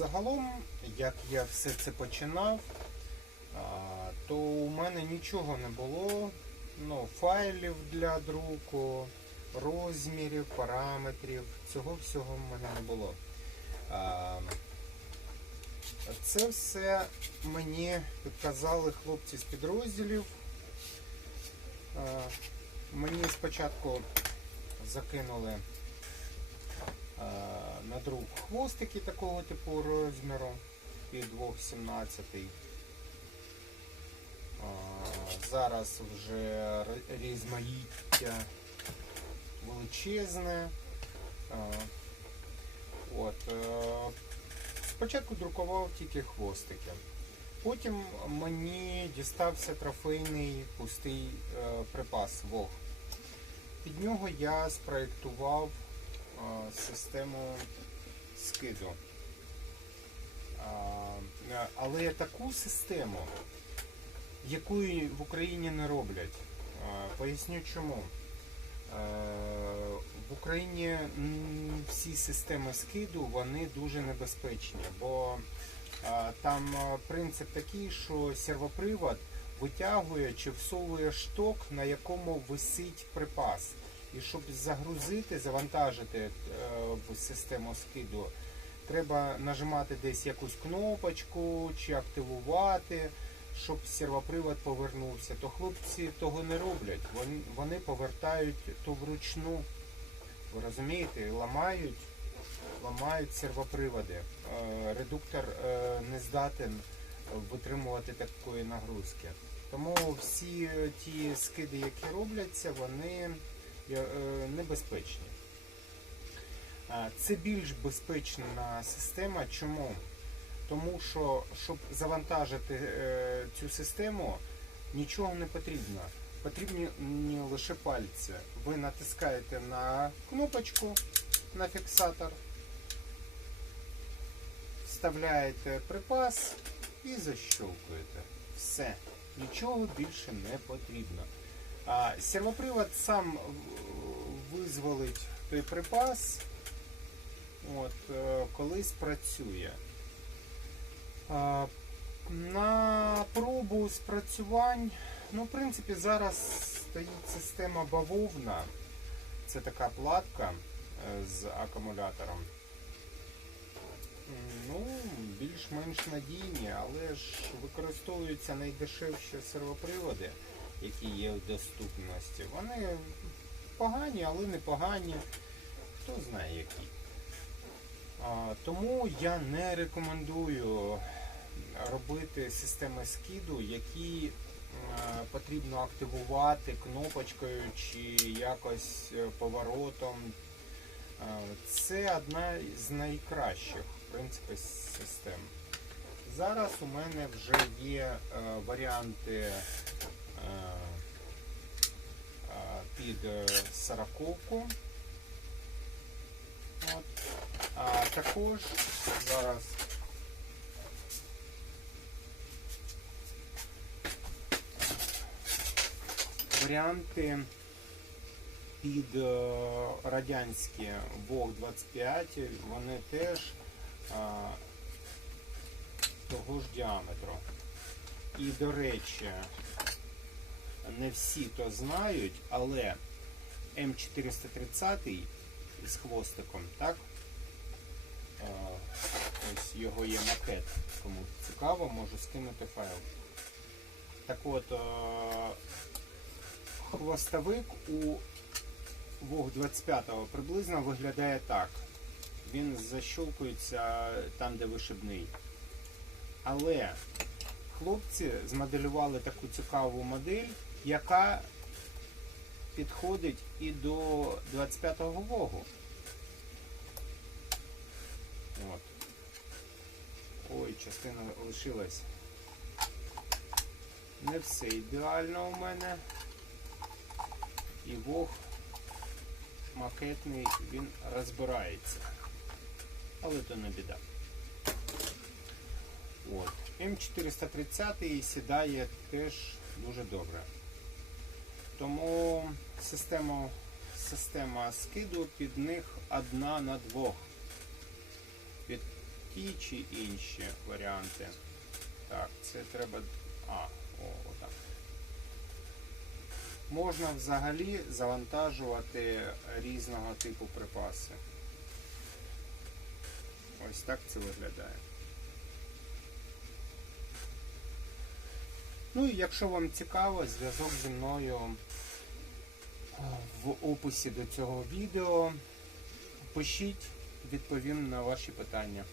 загалом, як я все це починав, то у мене нічого не було. Ну, файлів для друку, розмірів, параметрів. Цього всього в мене не було. Це все мені підказали хлопці з підрозділів. Мені спочатку закинули на друк хвостики такого типу розміру під 2,17. А, Зараз вже р- різмаїття величезне. От, е, спочатку друкував тільки хвостики. Потім мені дістався трофейний пустий е, припас Вог. Під нього я спроєктував систему скиду. Е, але таку систему, якої в Україні не роблять. Е, Поясню чому. Е, В Україні всі системи скиду вони дуже небезпечні, бо е, там е, принцип такий, що сервопривод витягує чи всовує шток, на якому висить припас. І щоб загрузити, завантажити е, в систему скиду, треба нажимати десь якусь кнопочку чи активувати, щоб сервопривод повернувся. То хлопці того не роблять. Вони, повертають то вручну. Ви розумієте, ламають, ламають сервоприводи. Е, Редуктор е, не здатен витримувати такої нагрузки. Тому всі ті скиди, які робляться, вони небезпечні. Це більш безпечна система. Чому? Тому що, щоб завантажити е, цю систему, нічого не потрібно. Потрібні лише пальці. Ви натискаєте на кнопочку на фіксатор, вставляєте припас і защелкуєте. Все. Нічого більше не потрібно. А сервопривод сам визволить той припас, от, е, коли спрацює. А, На пробу спрацювань, ну, в принципі, зараз стоїть система бавовна. Це така платка е, з акумулятором. Ну, більш-менш надійні, але ж використовуються найдешевші сервоприводи, які є в доступності. Вони погані, але не погані. Хто знає які. А, Тому я не рекомендую робити системи скиду, які е, потрібно активувати кнопочкою чи якось е, поворотом. Це одна з найкращих в принципі, систем. Зараз у мене вже є варіанти е, е, під е, сороковку. От. А також зараз варіанти під радянські Вог 25, вони теж того ж діаметру. І, до речі, не всі то знають, але М430 з хвостиком, так? Ось його є макет. Кому цікаво, можу скинути файл. Так от, хвостовик у Вог 25 приблизно виглядає так. Він защолкується там, де вишибний. Але хлопці змоделювали таку цікаву модель, яка підходить і до 25-го вогу. От. Ой, частина лишилась. Не все ідеально у мене. І вог макетний, він розбирається. Але то не біда. От. М430 сідає теж дуже добре. Тому система, система скиду під них одна на двох. Під ті чи інші варіанти. Так, це треба. А, о, отак. Можна взагалі завантажувати різного типу припаси. Ось так це виглядає. Ну і якщо вам цікаво, зв'язок зі мною в описі до цього відео. Пишіть, відповім на ваші питання.